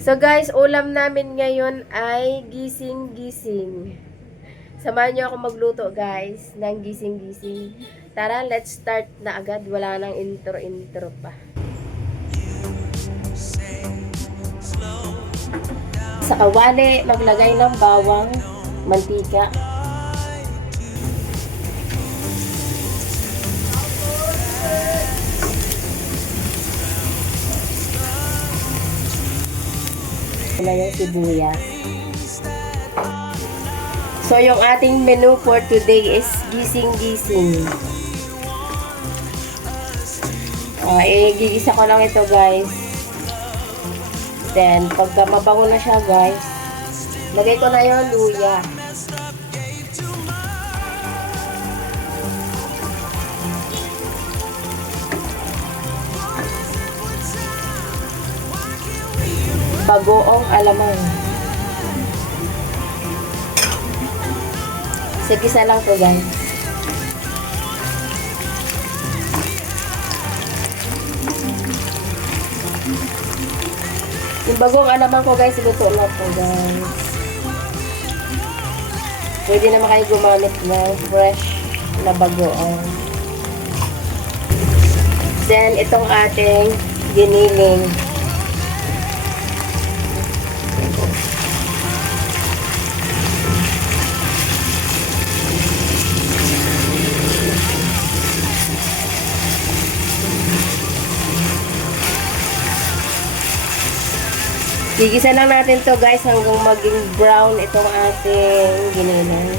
So guys, ulam namin ngayon ay gising-gising. Samahan niyo ako magluto guys ng gising-gising. Tara, let's start na agad. Wala nang intro-intro pa. Sa kawali, maglagay ng bawang, mantika. Na yung sibuyas. So, yung ating menu for today is gising-gising. Gigisa ko lang ito, guys. Then, pagka mabango na siya, guys, lagay ko na yung luya. Bagoong alamang. Sigisa lang to guys. Yung bagong alamang ko guys, luto na to guys. Pwede naman kayo gumamit ng fresh na bagoong. Then, itong ating giniling. Gigisa lang natin to guys hanggang maging brown itong ating giniling.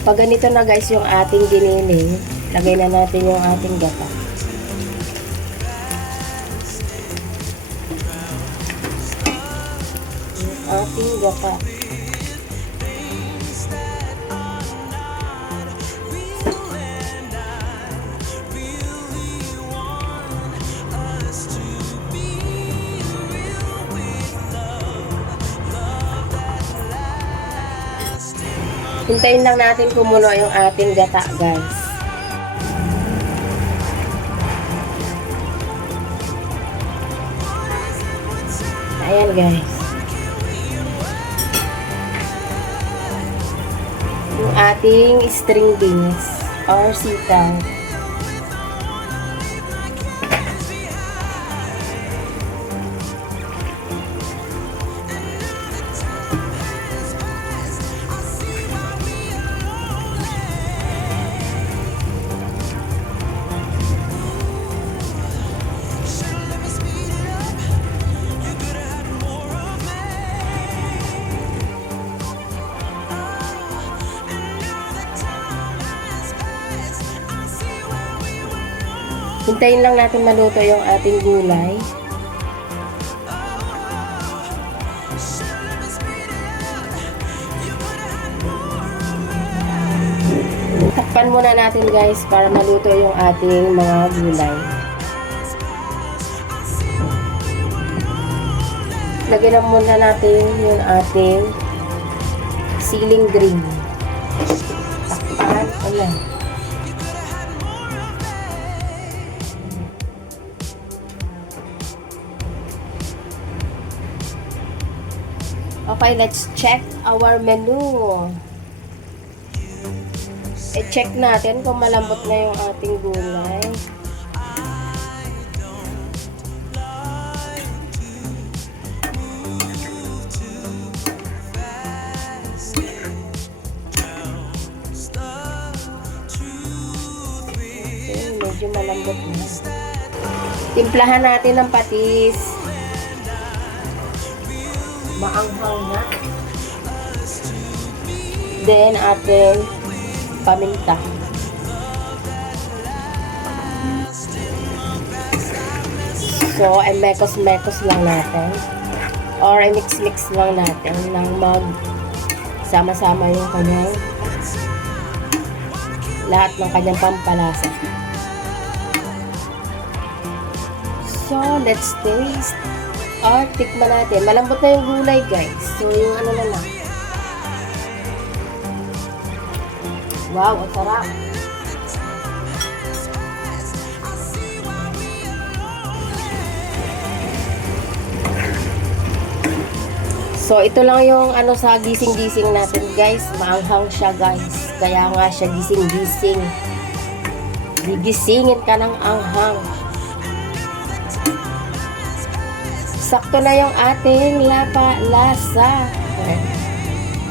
Pag ganito na guys yung ating giniling, lagay na natin yung ating gata. Yung ating gata. Hintayin lang natin kumulo yung ating gata, guys. Ayan, guys. Yung ating string beans or sitaw. Hintayin lang natin maluto yung ating gulay. Takpan muna natin guys para maluto yung ating mga gulay. Lagyan na muna natin yung ating siling green. Takpan. Ayan. Okay, let's check our menu. I-check natin kung malambot na yung ating gulay. Okay, medyo malambot na. Timplahan natin ng patis. Maanghang na. Then, ating paminta. So, ay mekos-mekos lang natin. Or ay mix-mix lang natin nang sama-sama yung kanyang lahat ng kanyang pampalasa. So, let's taste. Or, tikman natin. Malambot na yung gulay, guys. So, yung ano na lang. Wow, ang sarap. So, ito lang yung ano sa gising-gising natin, guys. Maanghang siya, guys. Kaya nga siya gising-gising. Gigisingin ka ng anghang. Sakto na yung ating lasa.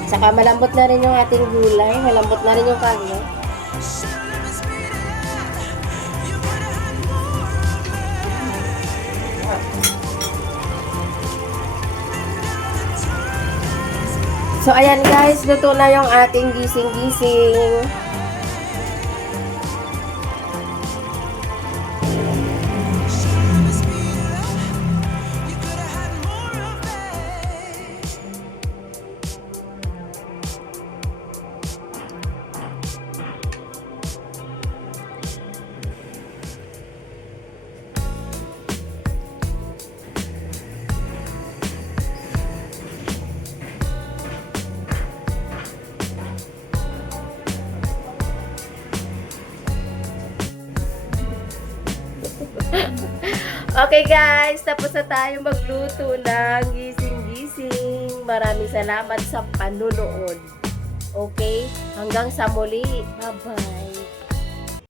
Saka malambot na rin yung ating gulay. Malambot na rin yung karne. So, ayan guys, luto na yung ating gising-gising. Okay guys, tapos na tayo magluto ng gising-gising. Maraming salamat sa panunood. Okay? Hanggang sa muli. Bye-bye.